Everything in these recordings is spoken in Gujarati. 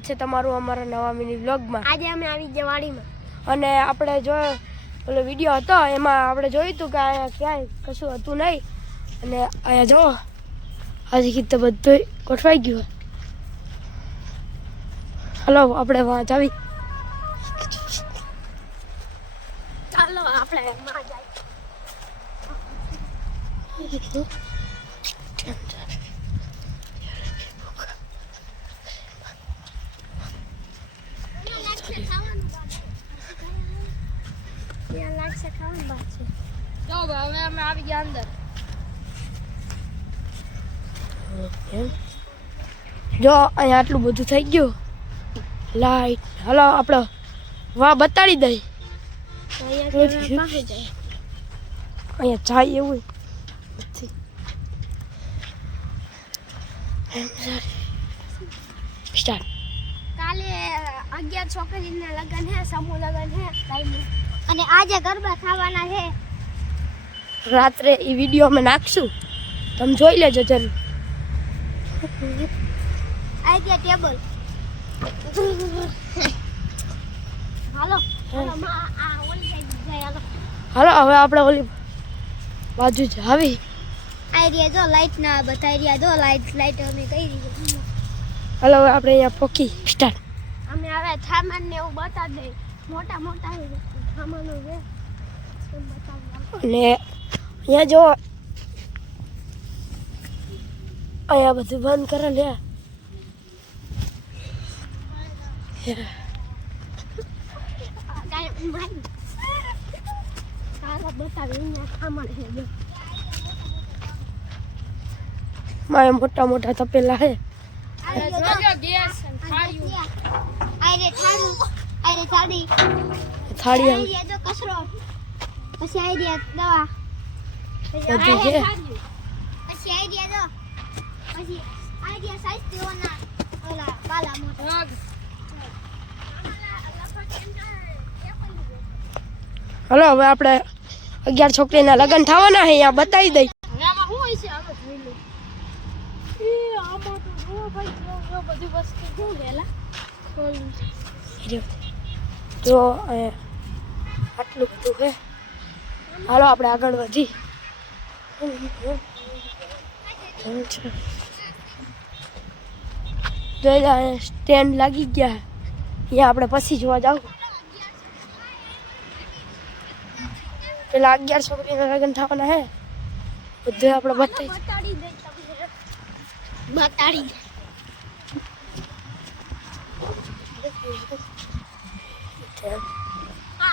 છે તમારું અમારા નવા મિની વ્લોગમાં. આજે અમે આવી ગયા વાડીમાં અને આપણે જો ઓલો વિડીયો હતો એમાં આપણે જોયું હતું કે અહીંયા ક્યાંય કશું હતું નહીં અને અહીંયા જો હજી કીધું બધું ગોઠવાઈ ગયું. હલો આપણે વાં જાવી. ચાલો આપણે માં જાય. જો હવે અમે આવી ગયા અંદર. જો અહીંયા આટલું બધું થઈ ગયું લાઈટ. હલો આપણે વાહ બતાડી દઈ. અહીંયા જાય એવું સ્ટાર્ટ. કાલે 11 છોકરીના લગન હે, સમૂહ લગન હે કાલનું. અને આજે ગરબા થવાના છે. રાત્રે એ વિડીયો અમે નાખશું, તમે જોઈ લેજો જરૂર. આ ગયા ટેબલ. હાલો હાલો માં આ ઓલી સાઈડ જાય. હાલો હાલો હવે આપણે ઓલી બાજુ જ આવી. આ રહ્યા જો લાઈટ ના બતાવી રહ્યા. જો લાઈટ અમે કઈ રીતે. હાલો હવે આપણે અહીંયા પોકી સ્ટાર્ટ. અમે હવે સામાન ને એવું બતાવી દઈ. મોટા મોટા સામાનો છે અને અહીંયા જો અહીંયા બધું બંધ કરે લે. મારે મોટા મોટા તપેલા હે. થાળી આવે કચરો. પછી આઈડિયા દવા બધી છે. પછી આઈડિયા દો. પછી આઈડિયા સાઈઝ દેવાના ઓલા બાલા મોટા. હલો હવે આપણે 11 છોકરીના લગ્ન થવાના છે અહીંયા બતાવી દઈ. આમાં શું હોય છે આમાં જોઈ લો. એ આમાં તો જો ભાઈ જો બધી વસ્તુ જો લેલા જો આટલું બધું છે. હાલો આપણે આગળ વધી. જોઈ સ્ટેન્ડ લાગી ગયા અહીંયા આપણે પછી જોવા જાવ. પેલા 11 છોકરીના લગ્ન થવાના હે બધું આપણે બતાવી દે. બતાડી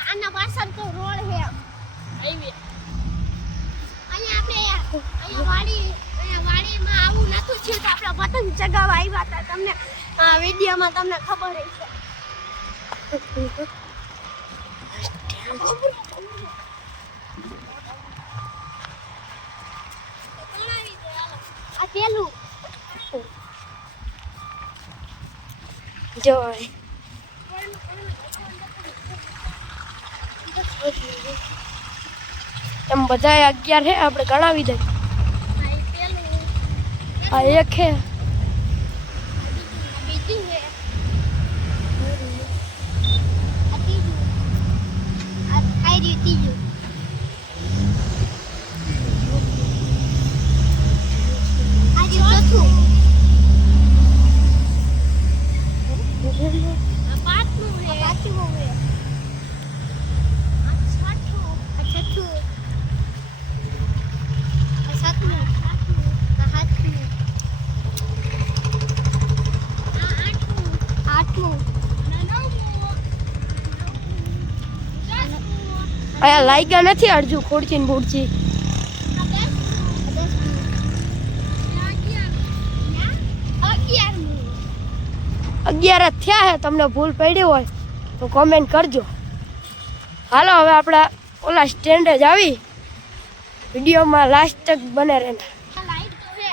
આના પાછળ તો રોડ છે હાઈવે. અહીંયા વાડીમાં આવું નતું થયું તો આપણે પતંગ ચગાવવા આવ્યા હતા. તમને આ વિડીયોમાં તમને ખબર હશે. આ પેલું જો એમ બધા 11 છે આપણે ગણાવી દઈએ. આ એક છે, બીજું છે, આ ત્રીજું, આ ત્રીજું, આ ચોથું, આ પાંચમું છે, આ પાંચમું છે, આ છઠ્ઠું, આ છઠ્ઠું, આ સાતમું, આ આઠમું, અહીંયા લાગ્યા નથી અડજુ ખોડચી ને બુડચી. 11 જ થયા હે. તમને ભૂલ પડી હોય તો કોમેન્ટ કરજો. હાલો હવે આપણે ઓલા સ્ટેન્ડે જ આવી. વિડીયોમાં લાસ્ટ તક બને રહેને. લાઈટ તો છે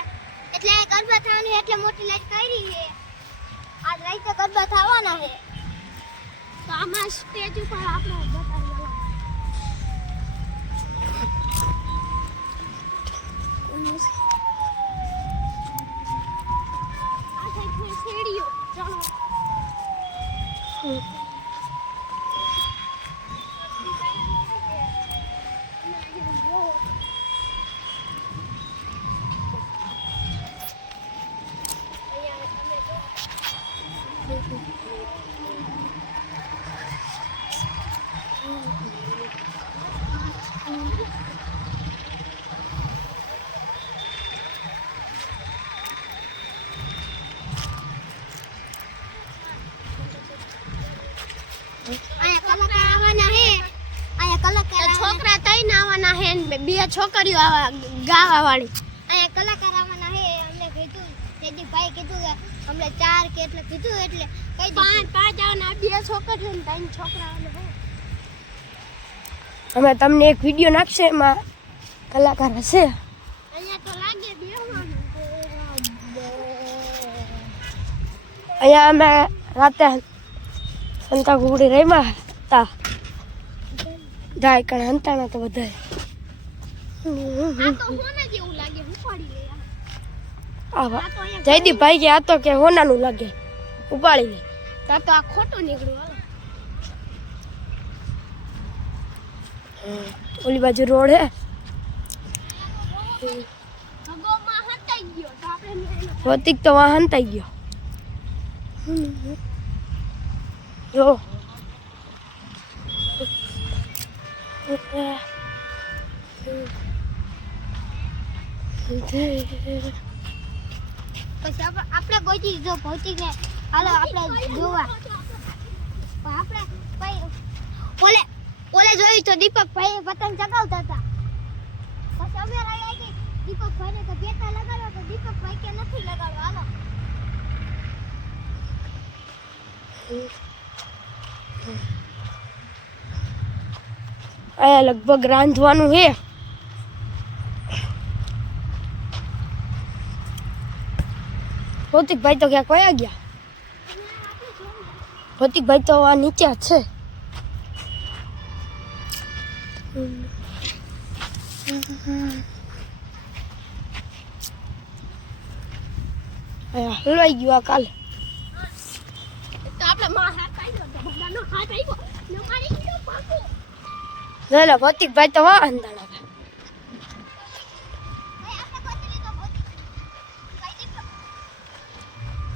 એટલે ગરબા થવાની એટલે મોટી લાઈટ કરી છે. આ લાઈટ ગરબા થવાના છે તો આમાં સ્ટેજ ઉપર આપણે બતાવી દેવા. આ સાઈડ સીડીઓ ચલો. છોકરા તઈને આવવાના હે ને બે છોકરીઓ ગાવા વાળી અહીંયા કલાકાર આવવાના હે અમને કીધું તેજી ભાઈ કીધું કે અમને 4 કે એટલે કીધું એટલે કઈ પાંચ આવવાના બે છોકરીઓ ને 3 છોકરા આવવાના હે અમે તમને એક વિડીયો નાખશે એમાં કલાકાર હશે અહીંયા તો લાગે બેહવાનું અહીંયા અમે રાતે સંતા કુકડી રહીમાં હતા જાય કણ હંતાણા તો બધા આ તો હોના જેવું લાગે ઉપાડી લે આવા જયદીપભાઈ કે આ તો કે હોનાનું લાગે ઉપાડી લે તો આ ખોટું નીકળ્યું ઓલી બાજુ રોડ હે ભગોમાં હટાઈ ગયો તો આપણે ભૌતિક તો વાહન થઈ ગયો જો પછી આપણે કોઈ ચીજ જો ભૌતિક ને હાલો આપણે જોવા આપણે ઓલે જોયું તો દીપકભાઈ પતંગ ચગાવતા હતા પછી અમે રહ્યા કે દીપકભાઈને તો બેટા લગાડવા તો દીપકભાઈ કે નથી લગાડવા હાલો અહીંયા લગભગ રાંધવાનું હે ભૌતિકભાઈ તો ક્યાંક વયા ગયા ભૌતિકભાઈ તો આ નીચે જ છે હલવાઈ ગયું આ કાલે તો આપણે માં હાથ આવ્યો તો બધાનો હાથ આવ્યો ને મારી ગયો પાકો ના ભૌતિકભાઈ તો વાહ અંધાણા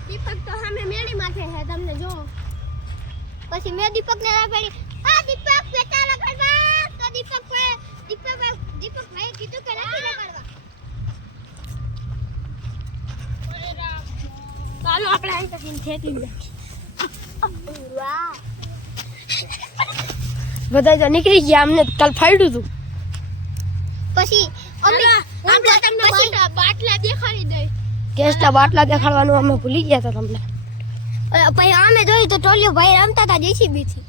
દીપક તો સામે મેળી માથે છે તમને જો પછી મેં દીપક ને ના પાડી આ દીપક બેટા લગાડવા તો દીપકભાઈ કીધું કે નથી લગાડવા ચાલો આપણે અહીં તકીને ઠેકી નાખી વાહ બધા તો નીકળી ગયા અમને કાલ ફાડ્યું હતું પછી અમે તમને બાટલા દેખાડી દઈ ગેસના બાટલા દેખાડવાનું અમે ભૂલી ગયા હતા તમને પછી અમે જોયું તો ટોલિયો ભાઈ રમતા હતા જેસીબી થી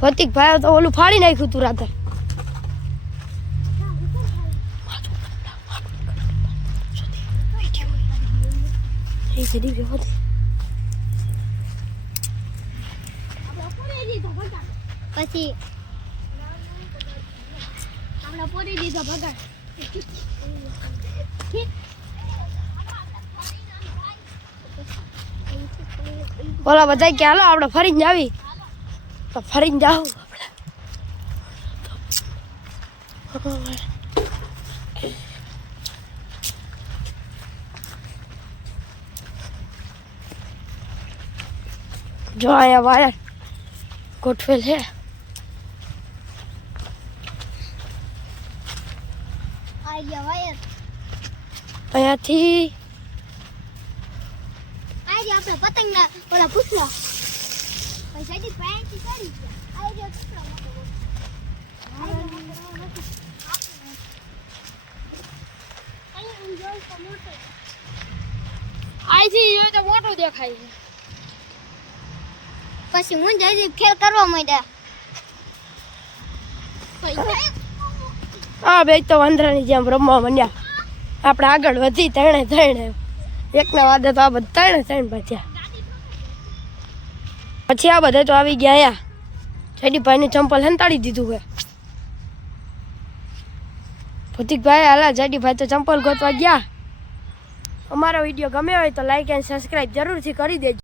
ભૌતિકભાઈ તો ઓલું ફાડી નાખ્યું તું રાતે પછી આપણે પૂરી દીધો ભગાડ ઓલા બધા કે હાલો આપણે ફરીને આવી તો ફરીને જાવ જો અહીંયા વાયર ગોઠવેલ છે અહીંયાથી આજે આપણે પતંગ ના ઓલા પૂછલા પૈસા થી પેન્ટી કરી આજે કેટલો મોટો અહીંથી તો મોટું દેખાય છે પછી હું જઈ ખેલ કરવા માંડ્યા હા બે તો વાંદરાની જેમ રમવા માંડ્યા આપણે આગળ વધી ત્રણે એકના વાદે તો આ બધા ત્રણ બચ્યા પછી આ બધા તો આવી ગયા અહીંયા જયદીપભાઈની ચંપલ હંતાડી દીધું હે ભૌતિકભાઈ હાલા જયદીપભાઈ તો ચંપલ ગોતવા ગયા અમારો વિડીયો ગમ્યો હોય તો લાઈક એન્ડ સબસ્ક્રાઈબ જરૂરથી કરી દેજો.